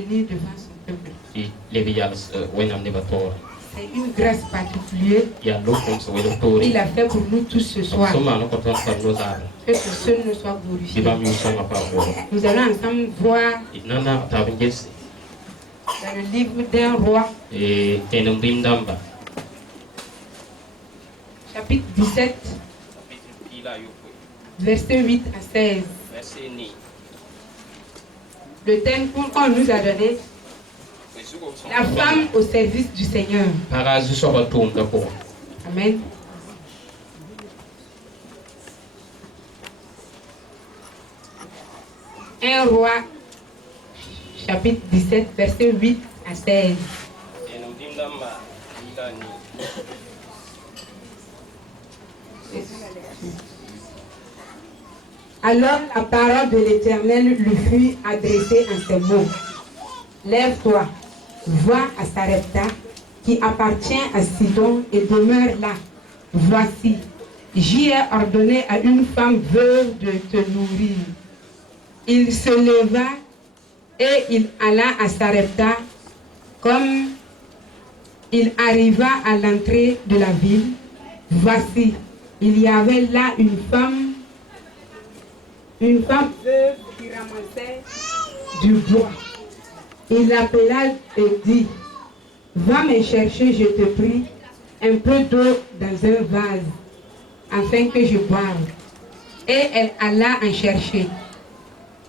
tenir devant son peuple. I levias wenam nevator. C'est une grâce particulière Ya lokum so welotori. qu'il a fait pour nous tous ce soir. Soma no koton par nos arbres. Que son seul ne soit glorifié. Diba mi soma pa wo. Nous allons ensemble voir Inana tabingesi. dans le livre d'un roi, E tenum bindamba. chapitre 17, versets 8 à 16. Le thème qu'on nous a donné, la femme au service du Seigneur. Para zu so batum da ko. Amen. Un roi, chapitre 17, versets 8 à 16. Tenum bindamba ilani. Alors la parole de l'Éternel lui fut adressée en ces mots. Lève-toi, va à Sarepta, qui appartient à Sidon, et demeure là. Voici, j'y ai ordonné à une femme veuve de te nourrir. Il se leva et il alla à Sarepta. Comme il arriva à l'entrée de la ville, voici, il y avait là une femme veuve qui ramassait du bois. Il l'appela et dit, va me chercher, je te prie, un peu d'eau dans un vase, afin que je boive. Et elle alla en chercher.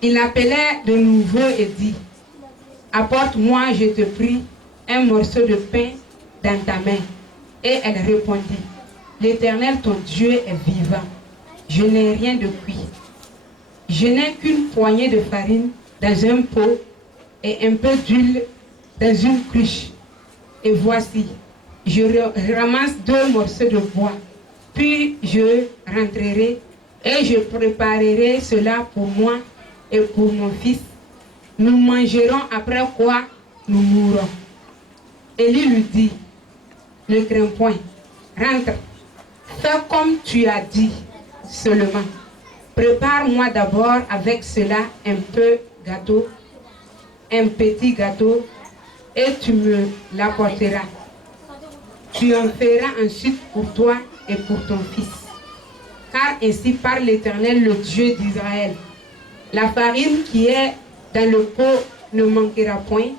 Il l'appela de nouveau et dit, apporte-moi, je te prie, un morceau de pain dans ta main. Et elle répondit, l'Éternel ton Dieu est vivant, je n'ai rien de cuit. Je n'ai qu'une poignée de farine dans un pot et un peu d'huile dans une cruche. Et voici, je ramasse 2 morceaux de bois, puis je rentrerai et je préparerai cela pour moi et pour mon fils. Nous mangerons, après quoi nous mourrons. Élie lui dit, ne crains point, rentre, fais comme tu as dit seulement. Prépare-moi d'abord avec cela un petit gâteau, et tu me l'apporteras. Tu en feras ensuite pour toi et pour ton fils. Car ainsi parle l'Éternel, le Dieu d'Israël. La farine qui est dans le pot ne manquera point,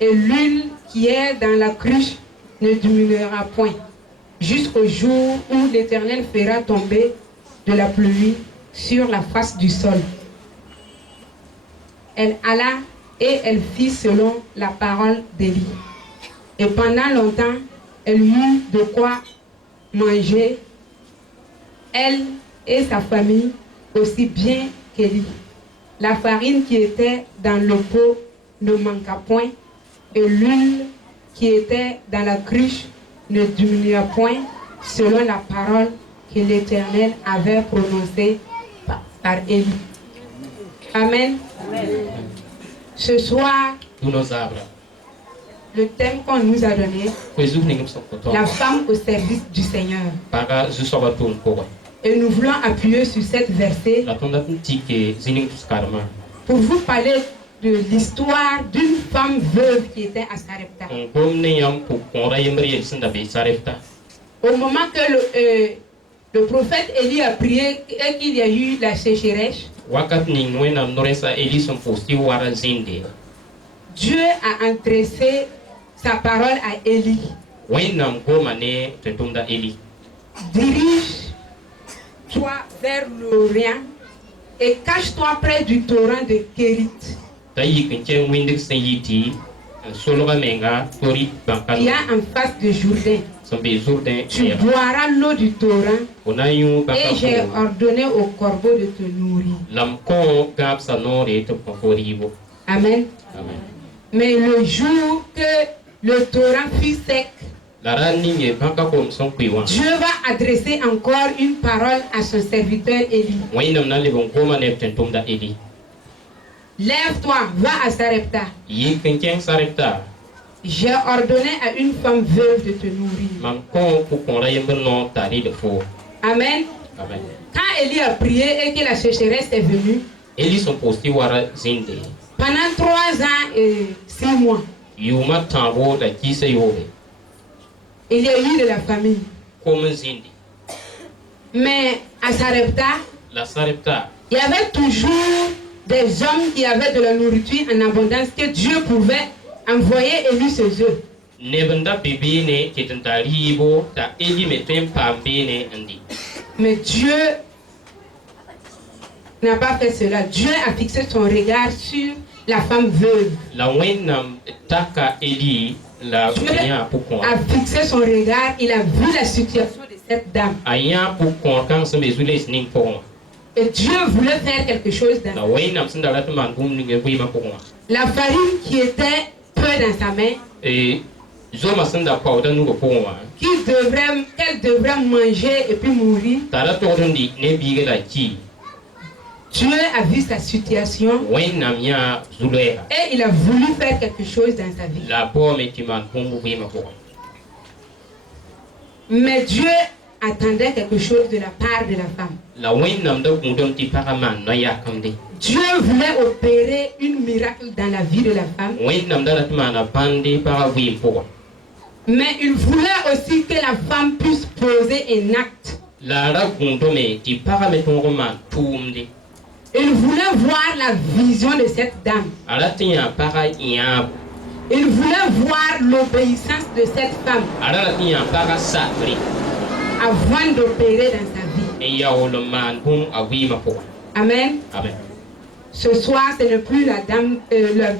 et l'huile qui est dans la cruche ne diminuera point, jusqu'au jour où l'Éternel fera tomber de la pluie sur la face du sol. Elle alla et elle fit selon la parole d'Élie. Et pendant longtemps, elle eut de quoi manger, elle et sa famille, aussi bien qu'Élie. La farine qui était dans le pot ne manqua point, et l'huile qui était dans la cruche ne diminua point, selon la parole que l'Éternel avait prononcée par Élie. Amen. Amen. Ce soir, le thème qu'on nous a donné, la femme au service du Seigneur. Et nous voulons appuyer sur cette verset pour vous parler de l'histoire d'une femme veuve qui était à Sarepta. Au moment que le prophète Élie a prié et qu'il y a eu la sécheresse, Dieu a adressé sa parole à Élie. Dirige-toi vers l'Orient et cache-toi près du torrent de Kérit. Il y a en face de Jourdain. Tu boiras l'eau du torrent et j'ai ordonné au corbeau de te nourrir. Amen. Amen. Mais le jour que le torrent fut sec, Dieu va adresser encore une parole à son serviteur Élie. Lève-toi, va à Sarepta. J'ai ordonné à une femme veuve de te nourrir. Amen. Amen. Quand Élie a prié et que la sécheresse est venue, pendant 3 ans et 6 mois. Yuma tambo da kisa yobe. Il y a eu de la famille. Comme zindi. Mais à Sarepta, La sarepta. il y avait toujours des hommes qui avaient de la nourriture en abondance que Dieu pouvait envoyer et lui ses œufs. Nebenda bibine kitantaribo ta eli metem pambine andi. Mais Dieu n'a pas fait cela. Dieu a fixé son regard sur la femme veuve. La wenam taka eli la Dieu anya pukon. a fixé son regard, il a vu la situation de cette dame. Anya pukon kan se mezule sning pokon. Et Dieu voulait faire quelque chose La dans wenam sindala to man bum ninge wima pokon. la farine qui était peu dans sa main, Et zoma sinda powda nugo pokon. qu'elle devrait manger et puis mourir. Tara to ndi ne bige la ki. Dieu a vu sa situation Wenam ya zulera. et il a voulu faire quelque chose dans sa vie. La pomme qui man bum wima pokon. Mais Dieu attendait quelque chose de la part de la femme. La wenam da kundom ti paraman no ya kamde. Dieu voulait opérer un miracle dans la vie de la femme, Wenam da ratmana pande para wim pokon. mais il voulait aussi que la femme puisse poser un acte. La ra kundome ti parameton roman tumde. Il voulait voir la vision de cette dame. Alatia para iab. Il voulait voir l'obéissance de cette femme Alatia para sacré. avant d'opérer dans sa vie. Et ya man bum a wima pokon. Amen. Amen. Ce soir, ce n'est plus la dame, la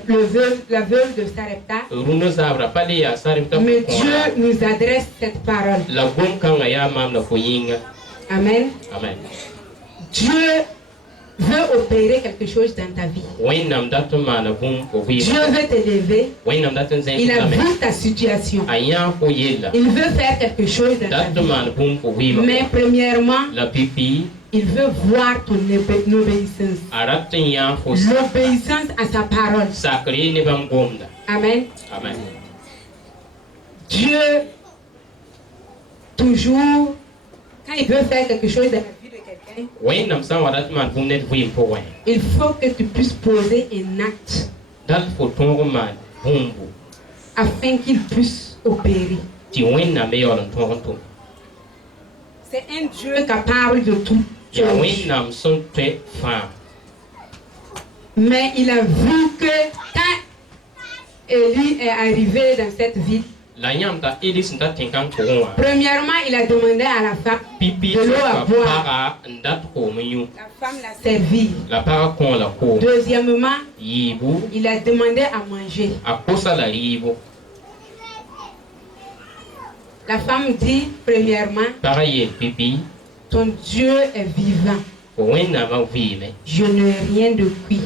veuve de Sarepta, Runo zabra pale ya sarifta mais pokon. Dieu nous adresse cette parole. La bum kanga ya mam la foyinga. Amen. Amen. Dieu veut opérer quelque chose dans ta vie. Wenam dat mana bum o Dieu wima. veut t'élever. Wenam dat zen Il a amen. vu ta situation. Aya ko yella. Il veut faire quelque chose dans ta Dat vie. man bum o wima. Mais premièrement, La pipi il veut voir ton obéissance. aratin ya fo L'obéissance à sa parole. sacré ne bam gomda. Amen. Amen. Dieu, toujours, quand il veut faire quelque chose dans la vie de quelqu'un, Wenam san wadat man bum net wim pokon. il faut que tu puisses poser un acte Dal fo tongo man bumbu. afin qu'il puisse opérer. Ti wenam me yoron tongo tum. C'est un Dieu capable de tout. Ya wenam son te fa. Mais il a vu que quand Élie est arrivé dans cette ville, La nyam ta elis nda tinkan pokon. premièrement, il a demandé à la femme Pipi de l'eau à ka boire. para ndat ko menyu. La femme l'a servi. La para kon la ko. Deuxièmement, Yibu il a demandé à manger. akosa la ribo. La femme dit, premièrement, Para ye pipi ton Dieu est vivant. ko wenam ma wime. Je n'ai rien de cuit.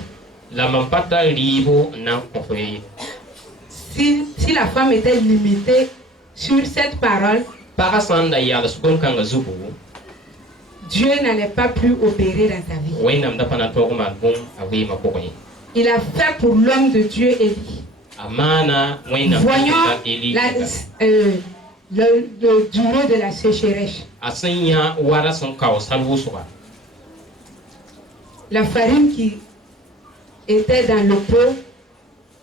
La mampata ribo na ko fe. Si la femme était limitée sur cette parole, Para sanda ya la sukon kanga zubu. Dieu n'allait pas plus opérer dans sa vie. Wenam da pana tongo man bum a wima pokon. Il a fait pour l'homme de Dieu Élie. Amana wenam Voyons eli. le durée de la sécheresse. Asanya wara son kaos salwo soba. La farine qui était dans le pot,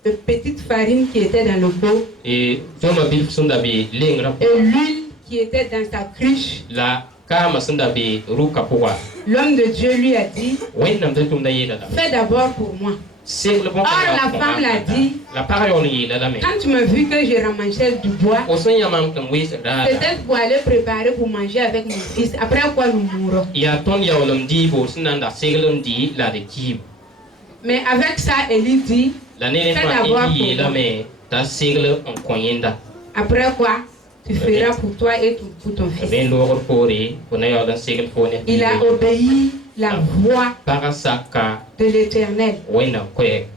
la petite farine qui était dans le pot, E toma bil sunda be lengra et l'huile qui était dans sa cruche, la kama sunda be ruka poa. l'homme de Dieu lui a dit, Wenam da tum da yela da. fais d'abord pour moi. C'est le bon. Or, la femme l'a dit, La parole y est là, mais. quand tu m'as vu que j'ai ramassé du bois, Au sein, il y a même un oui, c'est là. peut-être pour aller préparer pour manger avec mon fils, après quoi nous mourrons. Il y a ton yaolum dit, pour ce n'a pas dit, la de qui. Mais avec ça, Élie dit, L'année Fais dernière, d'abord il est pour là, moi. mais ta sigle en cognenda. après quoi, tu feras pour toi et pour ton fils. Ben l'or pour lui, pour n'a pas sigle pour lui. Il a obéi la voix Parasaka, de l'Éternel. wena kwe.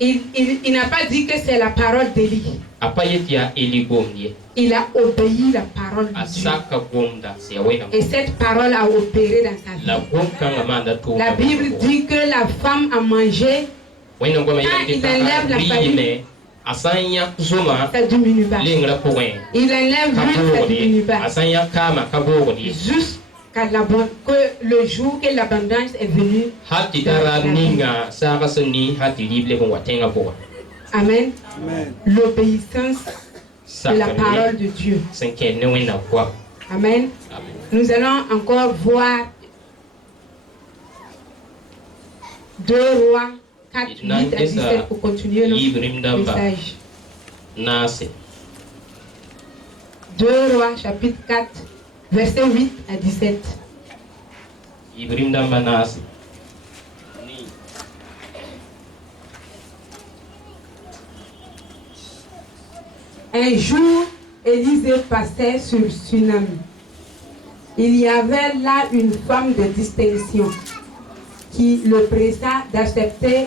Il n'a pas dit que c'est la parole d'Élie. Apa yetia eli gomdi. Il a obéi la parole de Dieu. Asaka gomda, c'est wena. Et cette parole a opéré dans sa La vie. gom kanga manda to. La Bible dit que la femme a mangé, Wena goma Quand yandi il enlève la farine, mais asanya zuma ça diminue pas. lengra poen. Il enlève l'huile, ça diminue pas. Asanya kama kabori. Que le jour que l'abondance est venue, Hati tara ninga saka seni hati lible ko watenga bo. Amen. Amen. L'obéissance de la parole de Dieu. Amen. Nous allons encore voir 2 Rois 4, 8 à 17 pour continuer notre message. 2 Rois chapitre 4, verset 8 à 17. Un jour, Élisée passait sur Sunam. Il y avait là une femme de distinction qui le pressa d'accepter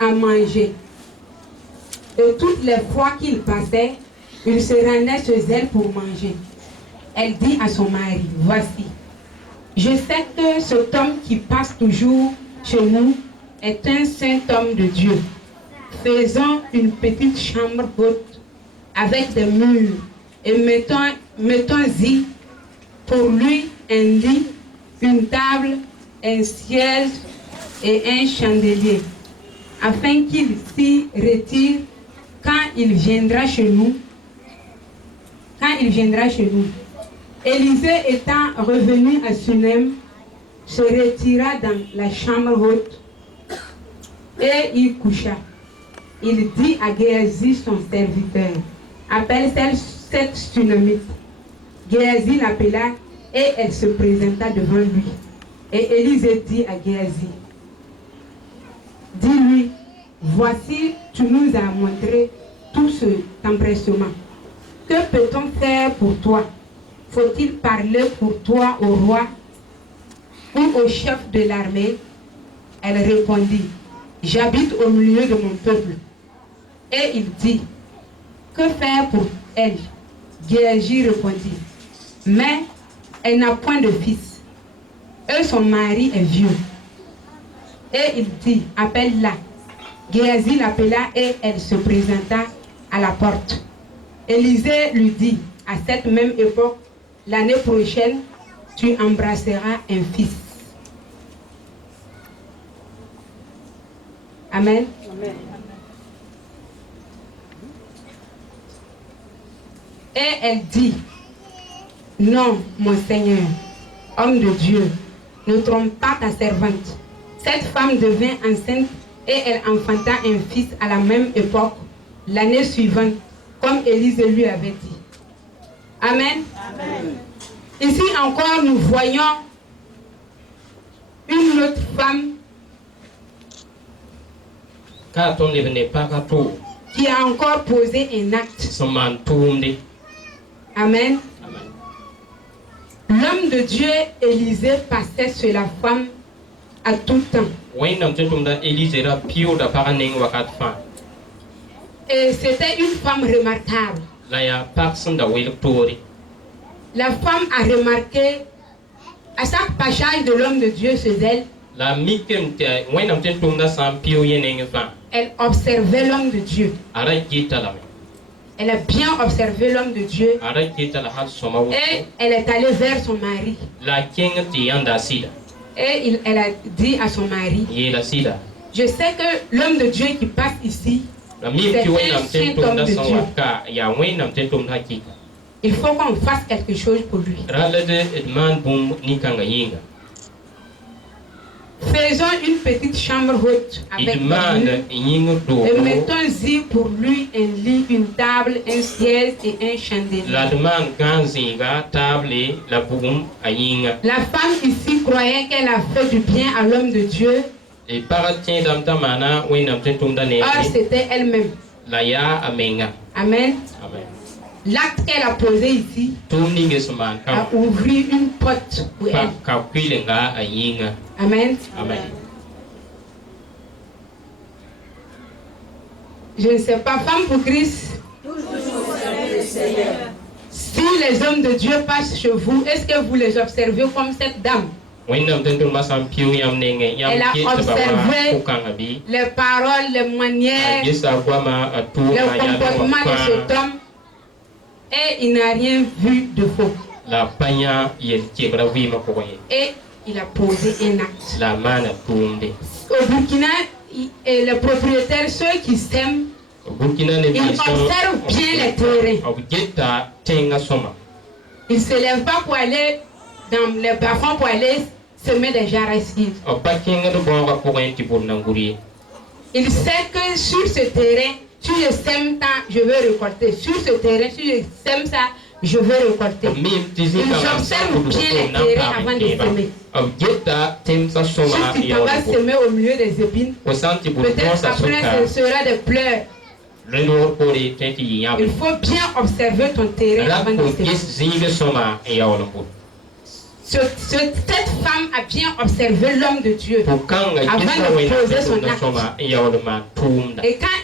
à manger. Et toutes les fois qu'il passait, il se rendait chez elle pour manger. Elle dit à son mari, voici, je sais que cet homme qui passe toujours chez nous est un saint homme de Dieu. Faisons une petite chambre haute avec des murs et mettons-y pour lui un lit, une table, un siège et un chandelier, afin qu'il s'y retire quand il viendra chez nous. Élisée étant revenu à Sunem, se retira dans la chambre haute et y coucha. Il dit à Géasi son serviteur, appelle cette Sunamite. Géasi l'appela et elle se présenta devant lui. Et Élisée dit à Géasi, dis-lui, voici, tu nous as montré tout cet empressement. Que peut-on faire pour toi? Faut-il parler pour toi au roi ou au chef de l'armée? Elle répondit, j'habite au milieu de mon peuple. Et il dit, que faire pour elle? Géasi répondit, mais elle n'a point de fils. Et son mari est vieux. Et il dit, appelle-la. Géasi l'appela et elle se présenta à la porte. Élisée lui dit, à cette même époque, l'année prochaine, tu embrasseras un fils. Amen. Amen. Et elle dit, non, mon Seigneur, homme de Dieu, ne trompe pas ta servante. Cette femme devint enceinte et elle enfanta un fils à la même époque, l'année suivante, comme Élisée lui avait dit. Amen. Amen. Ici encore, nous voyons une autre femme qui a encore posé un acte. Amen. L'homme de Dieu, Élisée, passait sur la femme à tout temps. Et c'était une femme remarquable. La femme a remarqué à chaque passage de l'homme de Dieu chez elle, elle observait l'homme de Dieu. Elle a bien observé l'homme de Dieu et elle est allée vers son mari. Et elle a dit à son mari, je sais que l'homme de Dieu qui passe ici, c'est un saint homme de Dieu. Il faut qu'on fasse quelque chose pour lui. Faisons une petite chambre haute avec des murs et mettons-y pour lui un lit, une table, un siège et un chandelier. La femme ici croyait qu'elle a fait du bien à l'homme de Dieu. Or, c'était elle-même. Amen. L'acte qu'elle a posé ici a ouvert une porte pour elle. Amen. Amen. Je ne sais pas, femme pour Christ. Si les hommes de Dieu passent chez vous, est-ce que vous les observez comme cette dame? Elle a observé les paroles, les manières, le comportement de cet homme et il n'a rien vu de faux. Et il a posé un acte. Au Burkina, les propriétaires, ceux qui s'aiment, Il observe bien les terrains. Il ne se lève pas pour aller dans les bas-fonds pour aller semer des arachides. Il sait que sur ce terrain, si je sème ça, je vais récolter. Sur ce terrain, si je sème ça, je vais récolter. Il observe bien les terrains avant de semer. Si tu t'en vas semer au milieu des épines, peut-être après ce sera des pleurs. Il faut bien observer ton terrain avant de semer. Cette femme a bien observé l'homme de Dieu avant de poser son acte. Et quand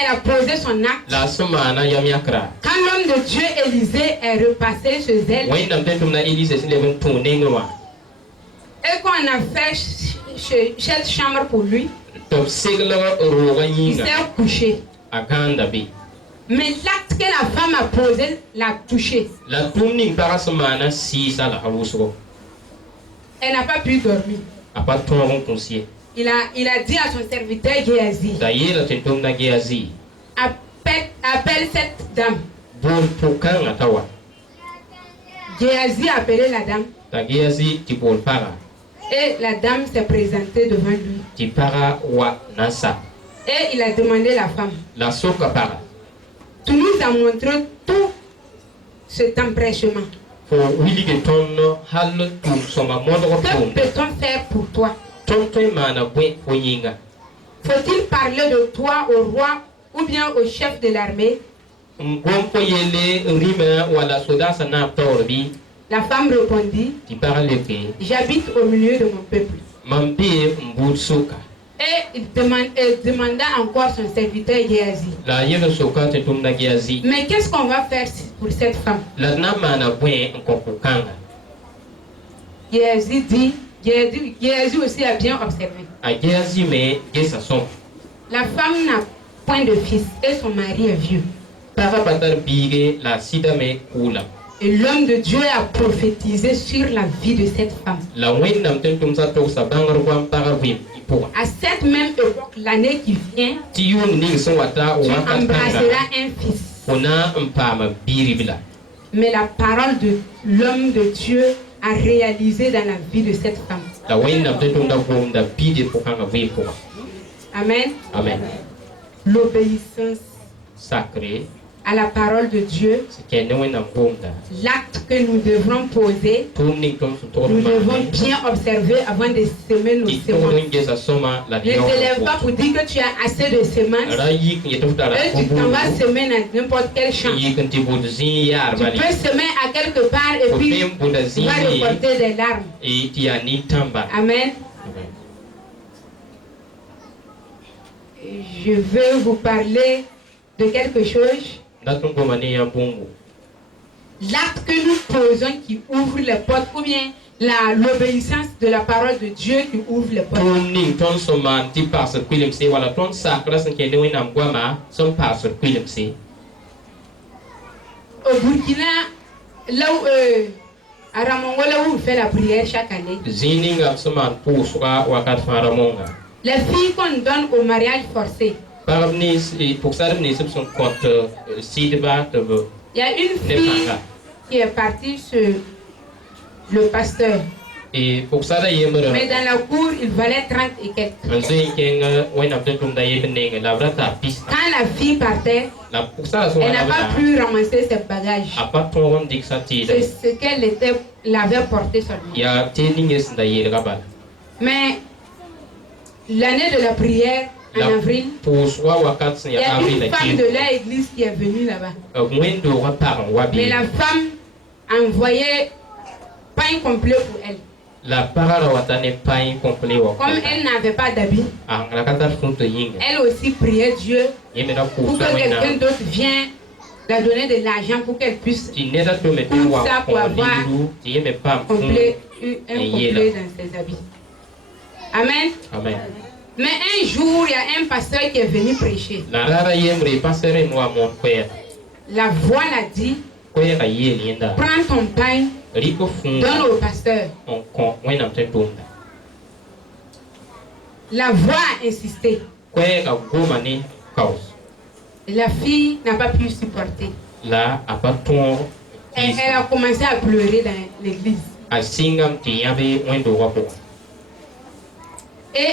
elle a posé son acte, quand l'homme de Dieu Élisée est repassé chez elle, et qu'on a fait cette chambre pour lui, il s'est couché. Mais l'acte que la femme a posé l'a touché. Elle n'a pas pu dormir. Il a dit à son serviteur Géasi, appelle cette dame. Géasi a appelé la dame. Et la dame s'est présentée devant lui. Et il a demandé la femme. Tu nous as montré tout cet empressement. Que peut-on faire pour toi? Faut-il parler de toi au roi ou bien au chef de l'armée? La femme répondit, j'habite au milieu de mon peuple. Et il demanda encore son serviteur Géasi. Mais qu'est-ce qu'on va faire pour cette femme? Géasi dit, Géasi aussi a bien observé. La femme n'a point de fils et son mari est vieux. Et l'homme de Dieu a prophétisé sur la vie de cette femme. À cette même époque, l'année qui vient, tu embrasseras un fils. Mais la parole de l'homme de Dieu a réalisé dans la vie de cette femme. Amen. Amen. L'obéissance sacrée à la parole de Dieu, l'acte que nous devrons poser, nous devons bien observer avant de semer nos semences. Ne te lève pas pour dire que tu as assez de semences et tu t'en vas semer dans n'importe quel champ. Tu peux semer à quelque part et puis tu vas récolter des larmes. Amen. Je veux vous parler de quelque chose. L'acte que nous posons qui ouvre les portes, ou bien l'obéissance de la parole de Dieu qui ouvre les portes. Au Burkina, là où à Ramongo, là où on fait la prière chaque année, les filles qu'on donne au mariage forcé, il y a une fille qui est partie sur le pasteur. Mais dans la cour, il valait 30 et quelques. Quand la fille partait, elle n'a pas pu ramasser ses bagages. C'est ce qu'elle avait porté seulement. Mais l'année de la prière, en avril, il y a une femme de l'église qui est venue là-bas. Mais la femme a envoyé pain complet pour elle. Comme elle n'avait pas d'habit, elle aussi priait Dieu pour que quelqu'un d'autre vienne la donner de l'argent pour qu'elle puisse tout ça pour avoir un complet dans ses habits. Amen. Amen. Mais un jour, il y a un pasteur qui est venu prêcher. La voix l'a dit, prends ton pain, donne au pasteur. La voix a insisté. La fille n'a pas pu supporter. La apaton. Elle a commencé à pleurer dans l'église. Et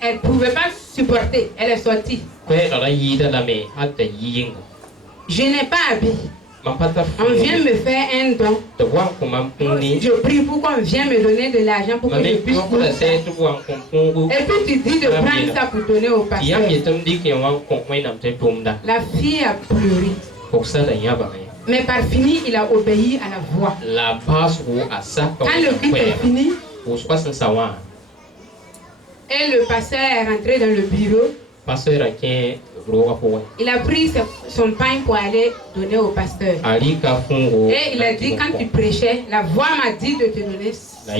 elle ne pouvait pas supporter. Elle est sortie. Je n'ai pas habillé. On vient me faire un don. Je prie pour qu'on vienne me donner de l'argent pour que je puisse tout ça. Et puis tu dis de prendre ça pour donner au pasteur. La fille a pleuré. Mais par fini, il a obéi à la voix. Quand le culte est fini, et le pasteur est rentré dans le bureau, il a pris son pain pour aller donner au pasteur. Et il a dit, quand tu prêchais, la voix m'a dit de te donner ce pain.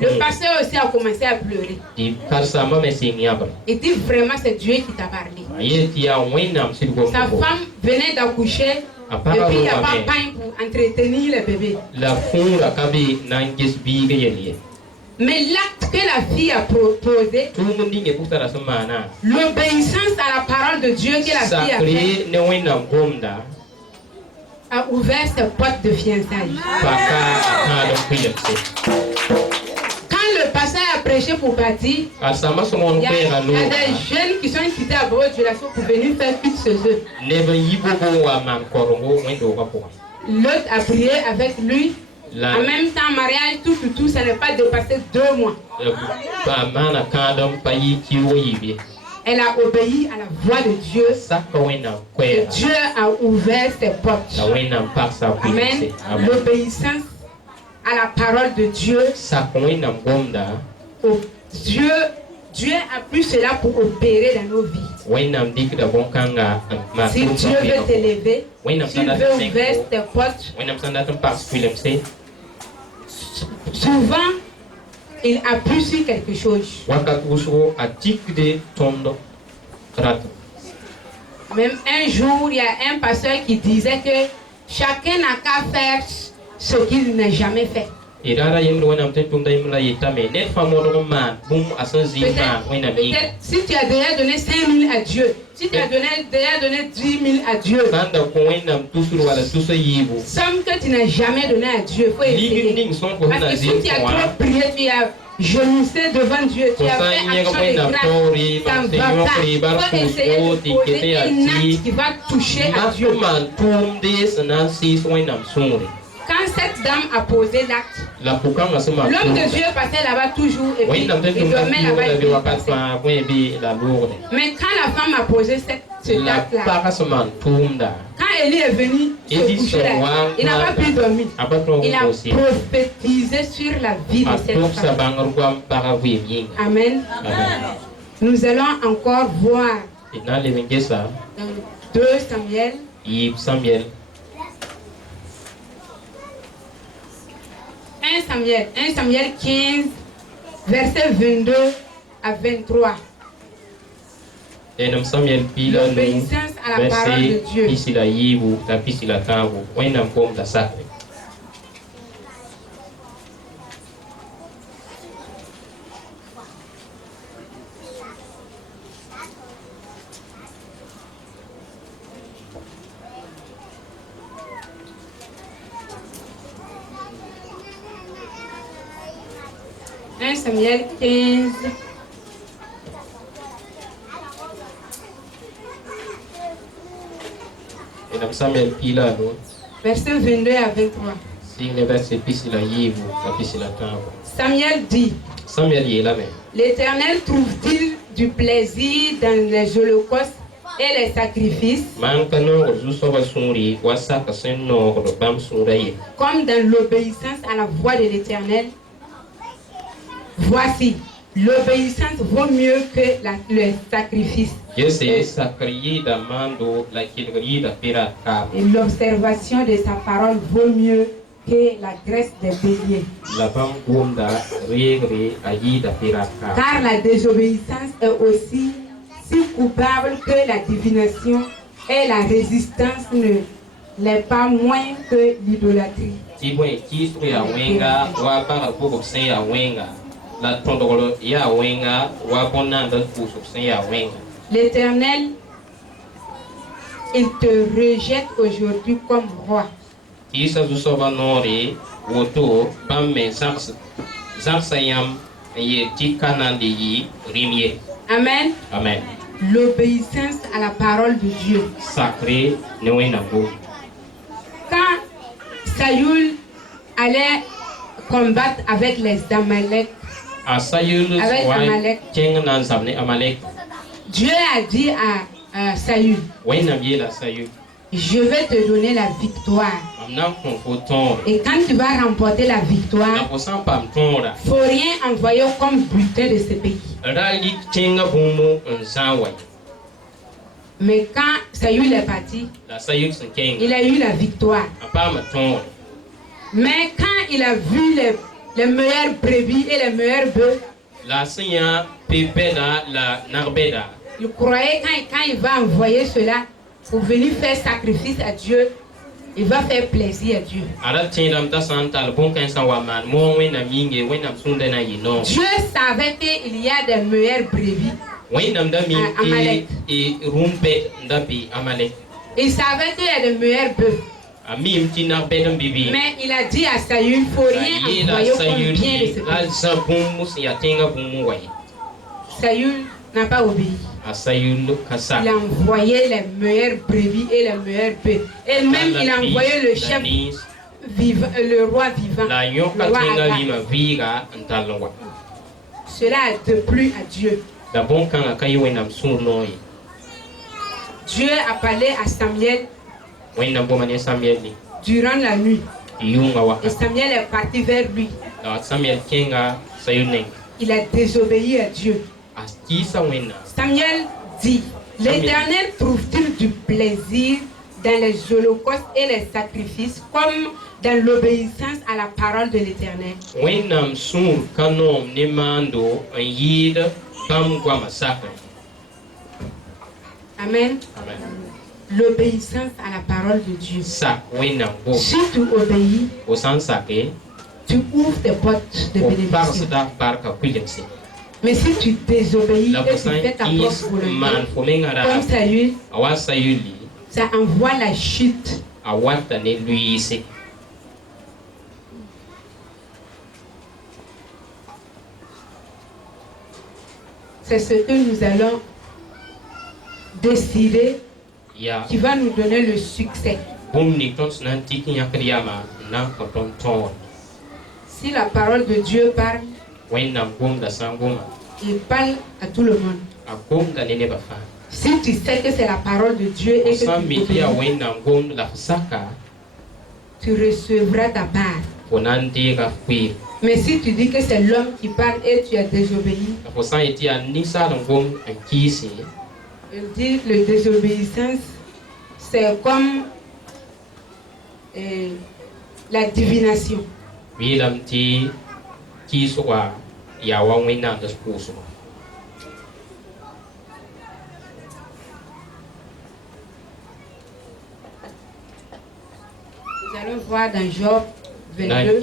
Le pasteur aussi a commencé à pleurer. Il dit vraiment c'est Dieu qui t'a parlé. Sa femme venait d'accoucher et puis il n'y a pas de pain pour entretenir le bébé. Mais l'acte que la fille a proposé, l'obéissance à la parole de Dieu que la fille a fait, a ouvert ses portes de fiançailles. Quand le pasteur a prêché pour partir, il y a des jeunes qui sont quittés à Bordeaux pour venir faire culte chez eux. L'autre a prié avec lui. En même temps, mariage, tout, ça n'est pas dépassé 2 mois. Elle a obéi à la voix de Dieu. Et Dieu a ouvert ses portes. Amen. L'obéissance à la parole de Dieu. Dieu a pris cela pour opérer dans nos vies. Si Dieu veut t'élever, si Dieu veut ouvrir tes portes, souvent, il appuie sur quelque chose. Même un jour, il y a un pasteur qui disait que chacun n'a qu'à faire ce qu'il n'a jamais fait. Peut-être si tu as déjà donné 5 000 à Dieu, si tu as déjà donné 10 000 à Dieu, somme que tu n'as jamais donné à Dieu, il faut essayer. Parce que si tu as trop prié, tu as genoussé devant Dieu, tu as fait action de grâce, ça ne va pas. Il faut essayer de poser un acte qui va toucher à Dieu. Quand cette dame a posé l'acte, l'homme de Dieu passait là-bas toujours et puis il dormait là-bas et puis il passait. Mais quand la femme a posé cet acte-là, quand Élie est venu se coucher là, il n'a pas pu dormir. Il a prophétisé sur la vie de cette femme. Amen. Nous allons encore voir dans 2 Samuel. 1 Samuel 15, versets 22 à 23. L'obéissance à la parole de Dieu. Samuel 15. Verset 22 à 23. Samuel dit, l'Éternel trouve-t-il du plaisir dans les holocaustes et les sacrifices, comme dans l'obéissance à la voix de l'Éternel? Voici, l'obéissance vaut mieux que le sacrifice. Et l'observation de sa parole vaut mieux que la graisse des béliers. Car la désobéissance est aussi si coupable que la divination et la résistance ne l'est pas moins que l'idolâtrie. la tondolo ya wenga wa bonanda kusuk sen ya wenga. L'Éternel, il te rejette aujourd'hui comme roi. Isa zusoba nori woto bamme zaksayam ye tikanande yi rimye. Amen. Amen. L'obéissance à la parole de Dieu. Sacré ne wenabo. Quand Saül allait combattre avec les Amalek, avec Amalek, Dieu a dit à Saül, je vais te donner la victoire. Et quand tu vas remporter la victoire, il ne faut rien envoyer comme butin de ce pays. Mais quand Saül est parti, il a eu la victoire. Mais quand il a vu les meilleures brebis et les meilleurs bœufs, il croyait quand il va envoyer cela pour venir faire sacrifice à Dieu, il va faire plaisir à Dieu. Dieu savait qu'il y a des meilleures brebis à Amalek. Il savait qu'il y a des meilleurs bœufs. Mais il a dit à Saül, il ne faut rien envoyer comme bien de ce pays. Saül n'a pas obéi. Il a envoyé les meilleurs brebis et les meilleurs bœufs. Et même il a envoyé le chef vivant, le roi vivant. Le roi Agag. Cela a déplu à Dieu. Dieu a parlé à Samuel durant la nuit. Et Samuel est parti vers lui. Il a désobéi à Dieu. Samuel dit, l'Éternel trouve-t-il du plaisir dans les holocaustes et les sacrifices comme dans l'obéissance à la parole de l'Éternel? Amen. L'obéissance à la parole de Dieu. Si tu obéis, tu ouvres tes portes de bénédiction. Mais si tu désobéis et tu fais ta propre volonté, comme Saül, ça envoie la chute. C'est ce que nous allons décider qui va nous donner le succès. Si la parole de Dieu parle, il parle à tout le monde. Si tu sais que c'est la parole de Dieu et que tu recevras ta part. Mais si tu dis que c'est l'homme qui parle et tu as désobéi, il dit le désobéissance, c'est comme la divination. Nous allons voir dans Job 22.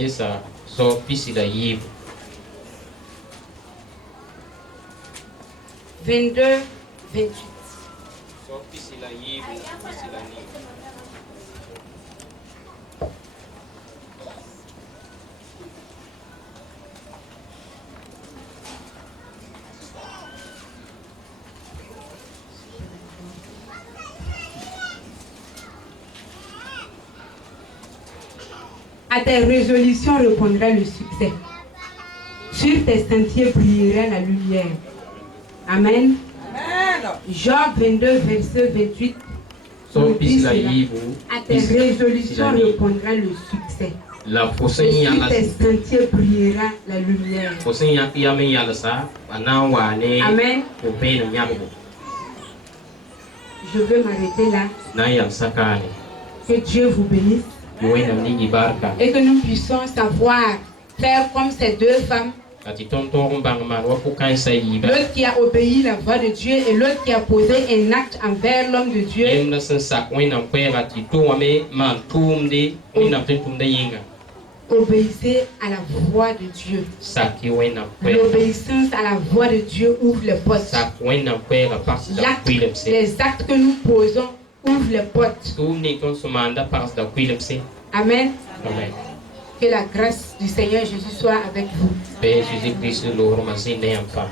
22, 28. À tes résolutions répondra le succès. Sur tes sentiers brillera la lumière. Amen. Amen. Job 22, verset 28. À tes résolutions répondra le succès. Et sur tes sentiers brillera la lumière. Amen. Je veux m'arrêter là. Que Dieu vous bénisse. Et que nous puissions savoir faire comme ces deux femmes. L'autre qui a obéi la voix de Dieu et l'autre qui a posé un acte envers l'homme de Dieu. Obéissez à la voix de Dieu. Saki wẽnnaam koɛɛga. L'obéissance à la voix de Dieu ouvre les portes. Sak wẽnnaam koɛɛga pagsda kʋɩlemse. Les actes que nous posons ouvrent les portes. Tʋʋm ning tõnd sẽn maanda pagsda kʋɩlemse. Amen. Amen. Que la grâce du Seigneur Jésus soit avec vous. Bɩ Jésus-Christ loogrmã zĩnd ne yãmb fãa.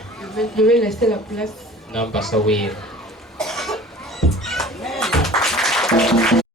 Je vais laisser la place. Na n basa weere.